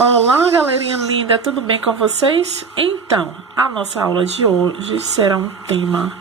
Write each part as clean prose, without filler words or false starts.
Olá, galerinha linda, tudo bem com vocês? Então, a nossa aula de hoje será um tema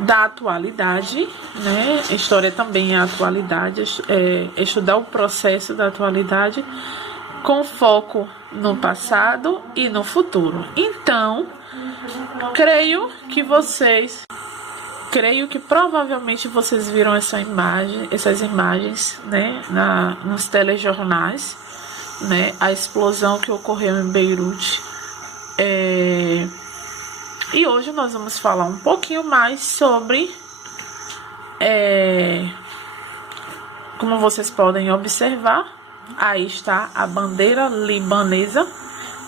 da atualidade, né? História também é atualidade, estudar o processo da atualidade com foco no passado e no futuro. Então, creio que provavelmente vocês viram essas imagens, né, nos telejornais, né, a explosão que ocorreu em Beirute. E hoje nós vamos falar um pouquinho mais sobre, como vocês podem observar, aí está a bandeira libanesa,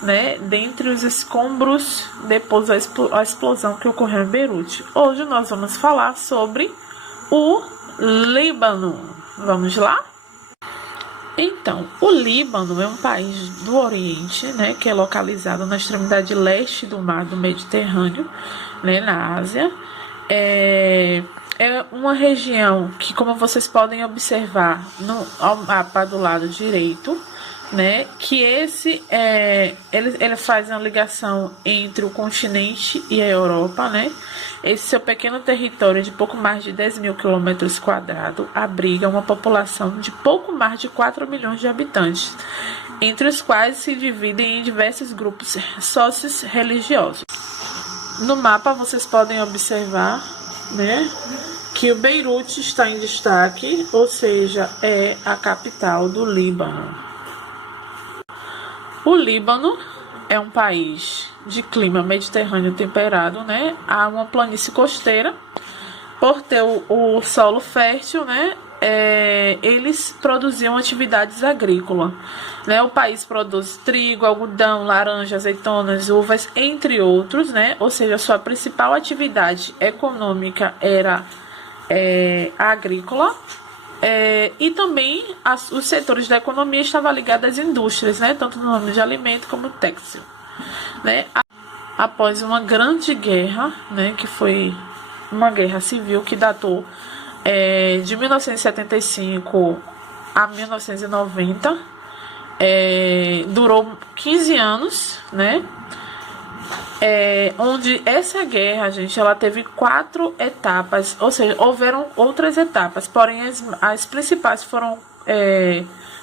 né, dentre os escombros depois da explosão que ocorreu em Beirute. Hoje nós vamos falar sobre o Líbano. Vamos lá? Então, o Líbano é um país do Oriente, né, que é localizado na extremidade leste do mar do Mediterrâneo, né, na Ásia. É uma região que, como vocês podem observar ao mapa do lado direito, né, que ele faz uma ligação entre o continente e a Europa, né? Esse seu pequeno território de pouco mais de 10 mil quilômetros quadrados abriga uma população de pouco mais de 4 milhões de habitantes, entre os quais se dividem em diversos grupos socio-religiosos. No mapa vocês podem observar, né, que o Beirute está em destaque, ou seja, é a capital do Líbano. O Líbano é um país de clima mediterrâneo temperado, né? Há uma planície costeira, por ter o solo fértil, né? Eles produziam atividades agrícolas, né? O país produz trigo, algodão, laranja, azeitonas, uvas, entre outros, né? Ou seja, a sua principal atividade econômica era agrícola. E também os setores da economia estavam ligados às indústrias, né, tanto no ramo de alimento como têxtil, né. Após uma grande guerra, né, que foi uma guerra civil que datou de 1975 a 1990, durou 15 anos, né, onde essa guerra, gente, ela teve 4 etapas, ou seja, houveram outras etapas, porém as principais foram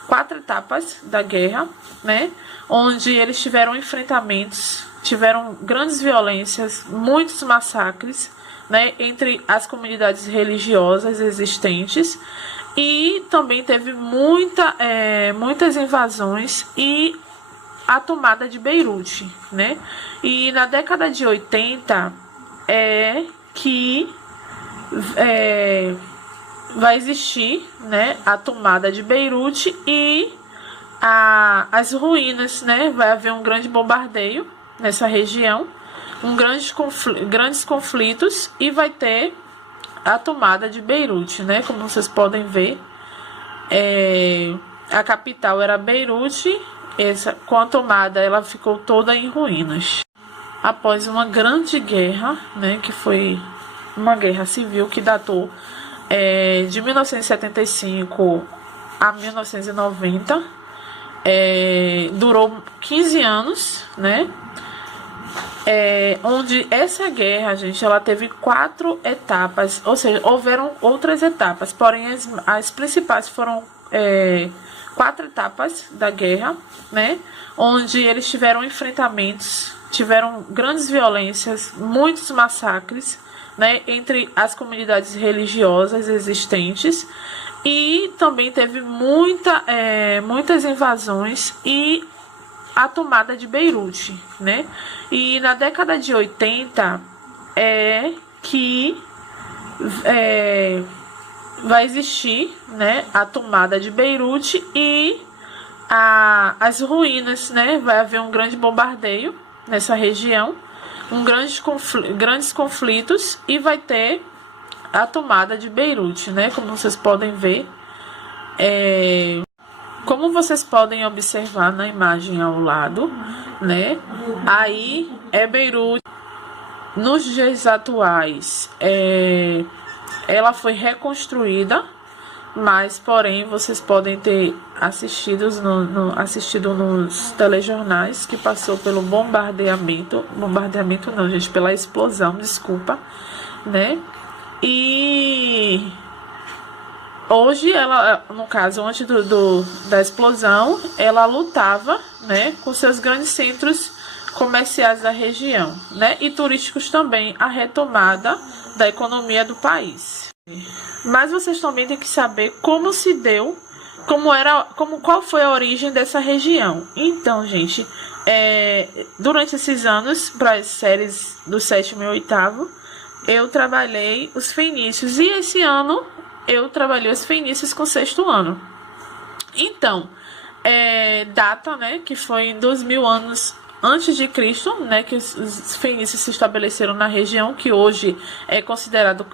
4 etapas da guerra, né, onde eles tiveram enfrentamentos, tiveram grandes violências, muitos massacres, né, entre as comunidades religiosas existentes, e também teve muitas invasões e a tomada de Beirute, né? E na década de 80 que vai existir, né, a tomada de Beirute e as ruínas, né? Vai haver um grande bombardeio nessa região, grandes conflitos, e vai ter a tomada de Beirute, né? Como vocês podem ver, a capital era Beirute. Com a tomada, ela ficou toda em ruínas. Após uma grande guerra, né, que foi uma guerra civil que datou de 1975 a 1990, durou 15 anos, né, onde essa guerra, gente, ela teve 4 etapas, ou seja, houveram outras etapas, porém as principais foram 4 etapas da guerra, né, onde eles tiveram enfrentamentos, tiveram grandes violências, muitos massacres, né, entre as comunidades religiosas existentes, e também teve muitas invasões e a tomada de Beirute, né, e na década de 80 que vai existir, né, a tomada de Beirute e as ruínas, né? Vai haver um grande bombardeio nessa região, grandes conflitos, e vai ter a tomada de Beirute, né? Como vocês podem ver, como vocês podem observar na imagem ao lado, né? Aí é Beirute. Nos dias atuais, ela foi reconstruída, mas porém vocês podem ter assistido nos telejornais que passou pelo bombardeamento não, gente, pela explosão, desculpa, né? E hoje ela, no caso, antes da explosão, ela lutava, né, com seus grandes centros comerciais da região, né, e turísticos também, a retomada da economia do país. Mas vocês também têm que saber como se deu, qual foi a origem dessa região. Então, gente, durante esses anos, para as séries do 7º e 8º, eu trabalhei os fenícios, e esse ano eu trabalhei os fenícios com o 6º ano. Então, data, né, que foi em 2000 anos antes de Cristo, né, que os fenícios se estabeleceram na região que hoje é considerado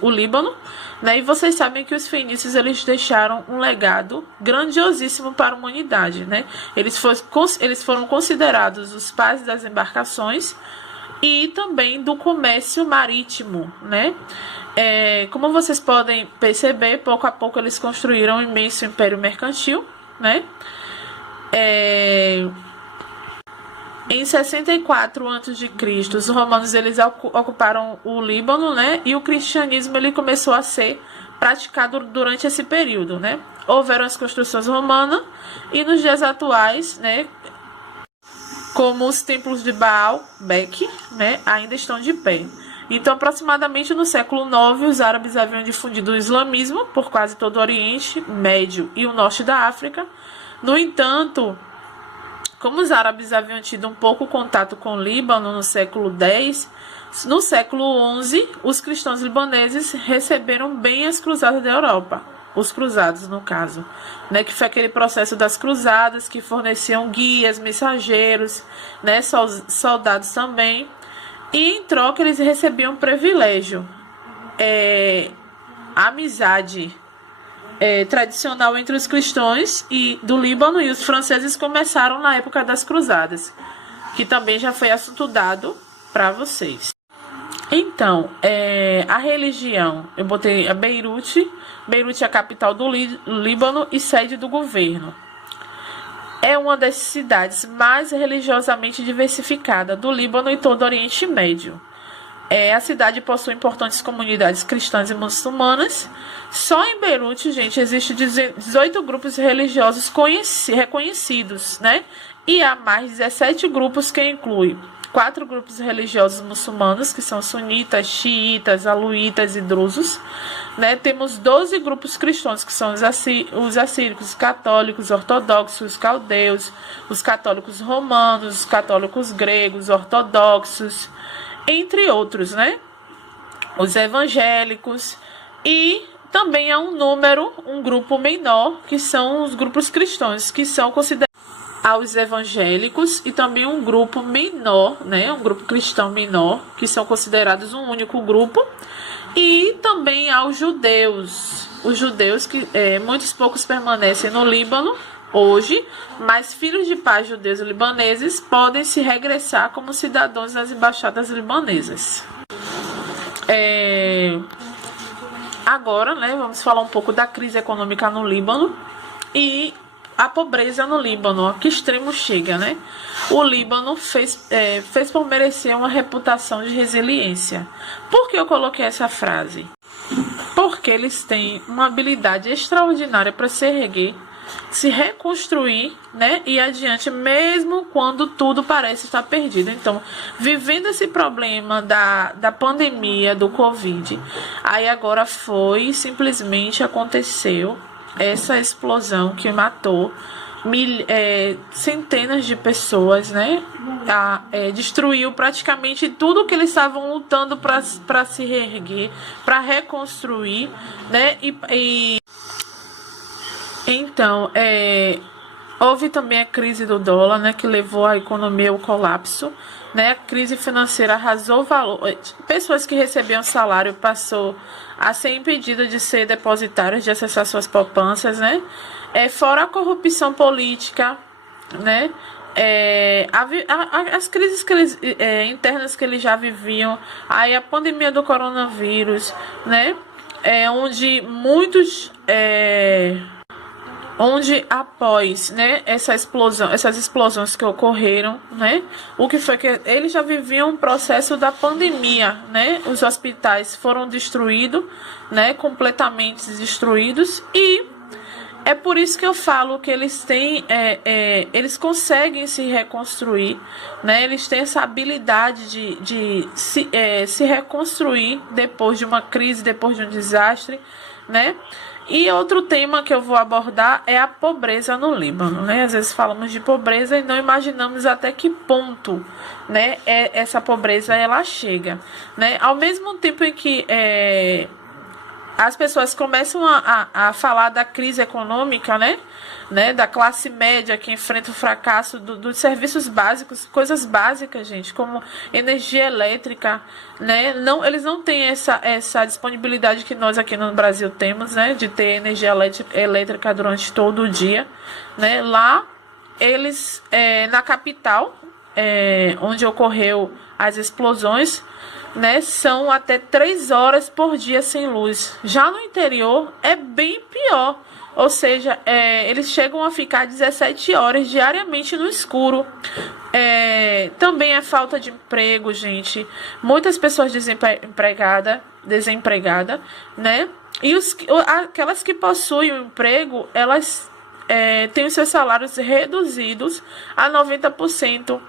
o Líbano, né, e vocês sabem que os fenícios eles deixaram um legado grandiosíssimo para a humanidade, né, eles foram considerados os pais das embarcações e também do comércio marítimo, né. Como vocês podem perceber, pouco a pouco eles construíram um imenso império mercantil, né. Em 64 a.C., os romanos eles ocuparam o Líbano, né? E o cristianismo ele começou a ser praticado durante esse período, né? Houveram as construções romanas e nos dias atuais, né, como os templos de Baal, Bek, né, ainda estão de pé. Então, aproximadamente no século IX, os árabes haviam difundido o islamismo por quase todo o Oriente Médio e o norte da África. No entanto, como os árabes haviam tido um pouco contato com o Líbano no século X, no século XI, os cristãos libaneses receberam bem as cruzadas da Europa, os cruzados no caso, né, que foi aquele processo das cruzadas que forneciam guias, mensageiros, né, soldados também, e em troca eles recebiam privilégio, amizade tradicional entre os cristãos e do Líbano, e os franceses começaram na época das cruzadas, que também já foi assunto dado para vocês. Então, a religião, eu botei a Beirute é a capital do Líbano e sede do governo. É uma das cidades mais religiosamente diversificadas do Líbano e todo o Oriente Médio. A cidade possui importantes comunidades cristãs e muçulmanas. Só em Beirute, gente, existem 18 grupos religiosos reconhecidos, né? E há mais 17 grupos que incluem 4 grupos religiosos muçulmanos, que são sunitas, xiitas, aluítas e drusos, né? Temos 12 grupos cristãos, que são os assíricos, os católicos, ortodoxos, os caldeus, os católicos romanos, os católicos gregos, ortodoxos, entre outros, né? Os evangélicos, e também há um grupo menor, que são os grupos cristãos, que são considerados aos evangélicos, e também um grupo menor, né? Um grupo cristão menor, que são considerados um único grupo, e também aos judeus. Os judeus, que muitos poucos permanecem no Líbano hoje, mas filhos de pais judeus e libaneses podem se regressar como cidadãos das embaixadas libanesas. Agora, né, vamos falar um pouco da crise econômica no Líbano e a pobreza no Líbano. A que extremo chega, né? O Líbano fez por merecer uma reputação de resiliência. Por que eu coloquei essa frase? Porque eles têm uma habilidade extraordinária para se erguer, se reconstruir, né, e adiante, mesmo quando tudo parece estar perdido. Então, vivendo esse problema da pandemia do Covid, aí agora simplesmente aconteceu essa explosão que matou centenas de pessoas, né? Destruiu praticamente tudo que eles estavam lutando para se reerguer, para reconstruir, né? Então, houve também a crise do dólar, né, que levou a economia ao colapso, né? A crise financeira arrasou o valor. Pessoas que recebiam salário passou a ser impedidas de ser depositárias, de acessar suas poupanças, né? Fora a corrupção política, né? As crises internas que eles já viviam, aí a pandemia do coronavírus, né? onde muitos, onde após, né, essas explosões que ocorreram, né, o que foi que eles já viviam um processo da pandemia, né, os hospitais foram destruídos, né, completamente destruídos, e é por isso que eu falo que eles têm, eles conseguem se reconstruir, né, eles têm essa habilidade de se reconstruir depois de uma crise, depois de um desastre, né. E outro tema que eu vou abordar é a pobreza no Líbano, né? Às vezes falamos de pobreza e não imaginamos até que ponto, né, essa pobreza ela chega, né? Ao mesmo tempo em que as pessoas começam a falar da crise econômica, né, da classe média que enfrenta o fracasso dos serviços básicos, coisas básicas, gente, como energia elétrica, né, eles não têm essa disponibilidade que nós aqui no Brasil temos, né, de ter energia elétrica durante todo o dia, né. Lá, eles, na capital, onde ocorreu as explosões, né, são até 3 horas por dia sem luz. Já no interior é bem pior, ou seja, eles chegam a ficar 17 horas diariamente no escuro. Também é falta de emprego, gente. Muitas pessoas desempregadas, né? E aquelas que possuem o emprego, elas têm os seus salários reduzidos a 90%.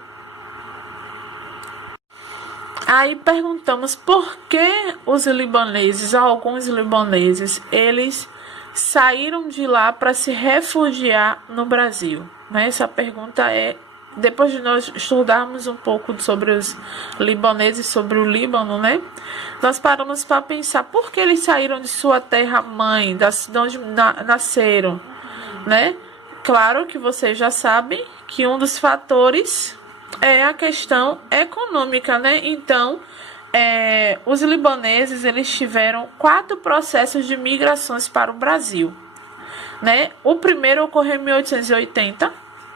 Aí perguntamos por que os libaneses, alguns libaneses, eles saíram de lá para se refugiar no Brasil, né? Essa pergunta depois de nós estudarmos um pouco sobre os libaneses, sobre o Líbano, né? Nós paramos para pensar por que eles saíram de sua terra-mãe, de onde nasceram, né? Claro que vocês já sabem que um dos fatores é a questão econômica, né? Então, os libaneses, eles tiveram 4 processos de migrações para o Brasil, né? O primeiro ocorreu em 1880,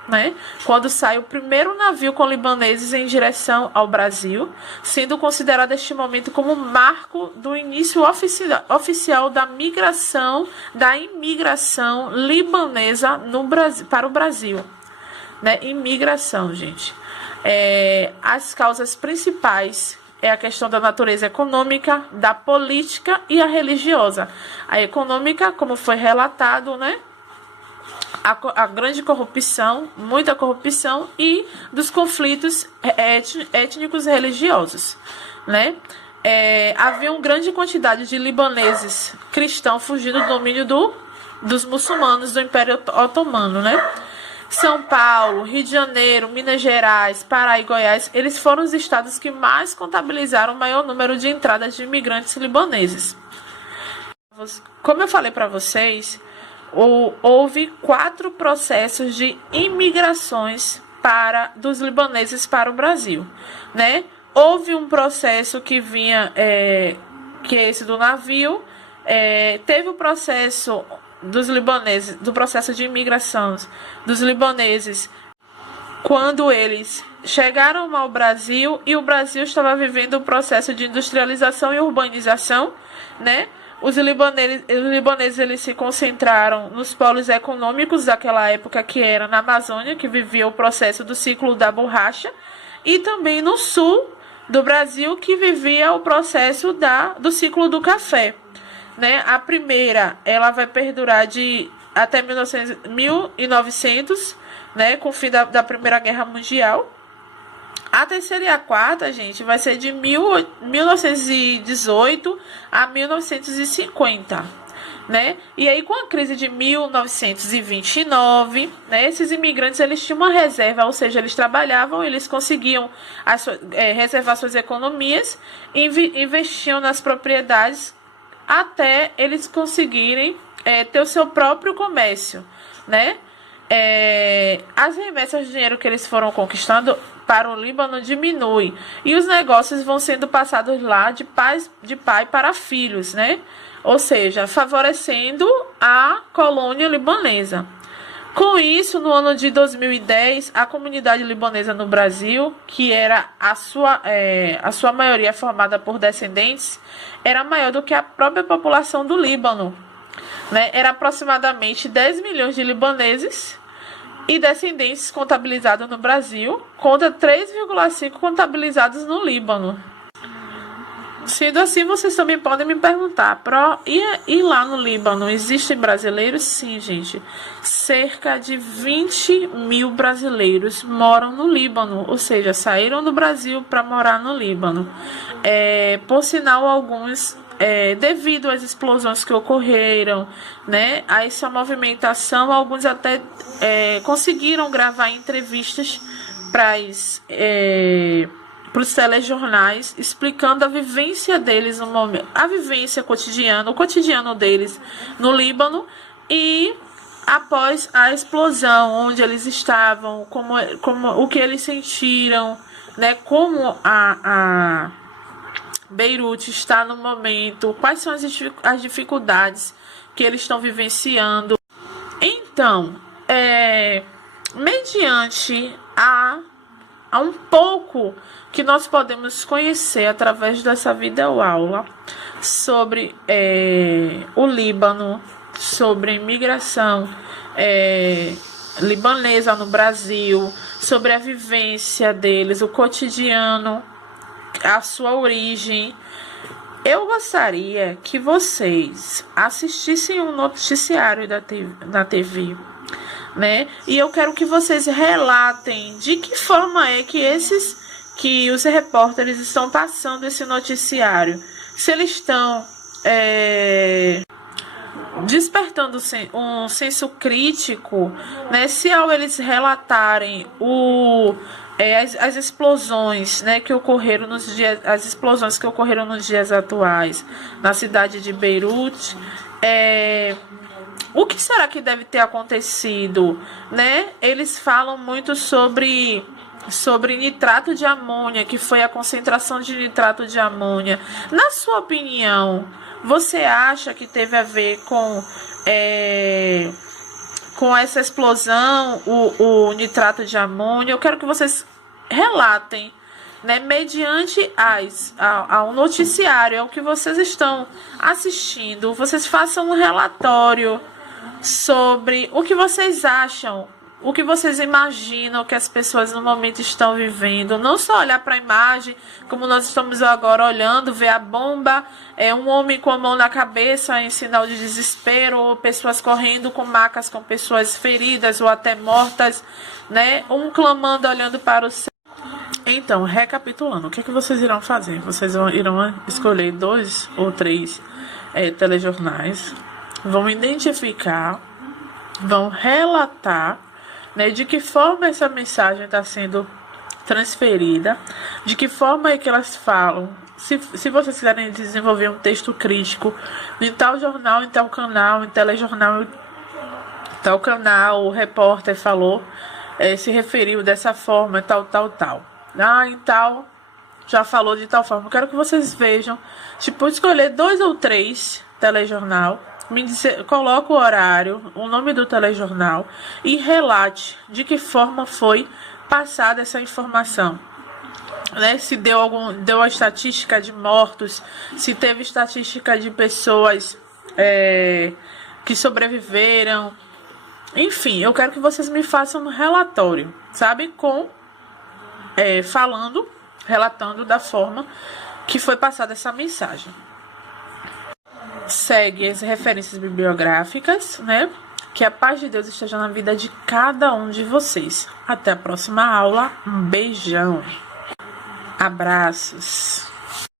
né? Quando sai o primeiro navio com libaneses em direção ao Brasil, sendo considerado este momento como marco do início oficial da imigração libanesa no Brasil, para o Brasil, né? Imigração, gente. As causas principais é a questão da natureza econômica, da política e a religiosa. A econômica, como foi relatado, né? A grande corrupção, muita corrupção, e dos conflitos étnicos e religiosos, né? Havia uma grande quantidade de libaneses cristãos fugindo do domínio dos muçulmanos do Império Otomano, né? São Paulo, Rio de Janeiro, Minas Gerais, Pará e Goiás, eles foram os estados que mais contabilizaram o maior número de entradas de imigrantes libaneses. Como eu falei para vocês, houve 4 processos de imigrações dos libaneses para o Brasil, né? Houve um processo que vinha, que é esse do navio, teve o processo dos libaneses, do processo de imigração dos libaneses, quando eles chegaram ao Brasil e o Brasil estava vivendo o processo de industrialização e urbanização, né? Os libaneses eles se concentraram nos polos econômicos daquela época, que era na Amazônia, que vivia o processo do ciclo da borracha, e também no sul do Brasil, que vivia o processo do ciclo do café, né? A primeira, ela vai perdurar até 1900, né, com o fim da Primeira Guerra Mundial. A terceira e a quarta, gente, vai ser de 1918 a 1950, né? E aí, com a crise de 1929, né, esses imigrantes, eles tinham uma reserva, ou seja, eles trabalhavam, eles conseguiam reservar suas economias, investiam nas propriedades, até eles conseguirem ter o seu próprio comércio, né? As remessas de dinheiro que eles foram conquistando para o Líbano diminui, e os negócios vão sendo passados lá de pai para filhos, né? Ou seja, favorecendo a colônia libanesa. Com isso, no ano de 2010, a comunidade libanesa no Brasil, que era a sua maioria formada por descendentes, era maior do que a própria população do Líbano, né? Era aproximadamente 10 milhões de libaneses e descendentes contabilizados no Brasil, contra 3,5 contabilizados no Líbano. Sendo assim, vocês também podem me perguntar, e lá no Líbano, existem brasileiros? Sim, gente. Cerca de 20 mil brasileiros moram no Líbano, ou seja, saíram do Brasil para morar no Líbano. Por sinal, alguns, devido às explosões que ocorreram, né, a essa movimentação, alguns até conseguiram gravar entrevistas para os telejornais, explicando a vivência deles no momento, a vivência cotidiana, o cotidiano deles no Líbano, e após a explosão, onde eles estavam, como o que eles sentiram, né, como a Beirute está no momento, quais são as dificuldades que eles estão vivenciando. Então, mediante a um pouco que nós podemos conhecer através dessa videoaula sobre o Líbano, sobre a imigração libanesa no Brasil, sobre a vivência deles, o cotidiano, a sua origem. Eu gostaria que vocês assistissem um noticiário da TV, né? E eu quero que vocês relatem de que forma é que os repórteres estão passando esse noticiário. Se eles estão despertando um senso crítico, né? Se ao eles relatarem as explosões, né, que ocorreram nos dias atuais na cidade de Beirute, o que será que deve ter acontecido, né? Eles falam muito sobre nitrato de amônia, que foi a concentração de nitrato de amônia. Na sua opinião, você acha que teve a ver com essa explosão, o nitrato de amônia? Eu quero que vocês relatem, né, mediante ao noticiário, ao que vocês estão assistindo, vocês façam um relatório sobre o que vocês acham, o que vocês imaginam que as pessoas no momento estão vivendo. Não só olhar para a imagem, como nós estamos agora olhando, ver a bomba, um homem com a mão na cabeça em sinal de desespero, ou pessoas correndo com macas com pessoas feridas ou até mortas, né? Um clamando, olhando para o céu. Então, recapitulando, o que vocês irão fazer? Vocês irão escolher 2 ou 3 telejornais, vão identificar, vão relatar, né, de que forma essa mensagem está sendo transferida, de que forma é que elas falam. Se vocês quiserem desenvolver um texto crítico em tal jornal, em tal canal, em telejornal, tal canal, o repórter falou, se referiu dessa forma, tal. Então, já falou de tal forma. Eu quero que vocês vejam, escolher 2 ou 3 telejornal, coloca o horário, o nome do telejornal e relate de que forma foi passada essa informação, né? Se deu a estatística de mortos, se teve estatística de pessoas que sobreviveram. Enfim, eu quero que vocês me façam um relatório, sabe? Relatando da forma que foi passada essa mensagem. Segue as referências bibliográficas, né? Que a paz de Deus esteja na vida de cada um de vocês. Até a próxima aula. Um beijão. Abraços.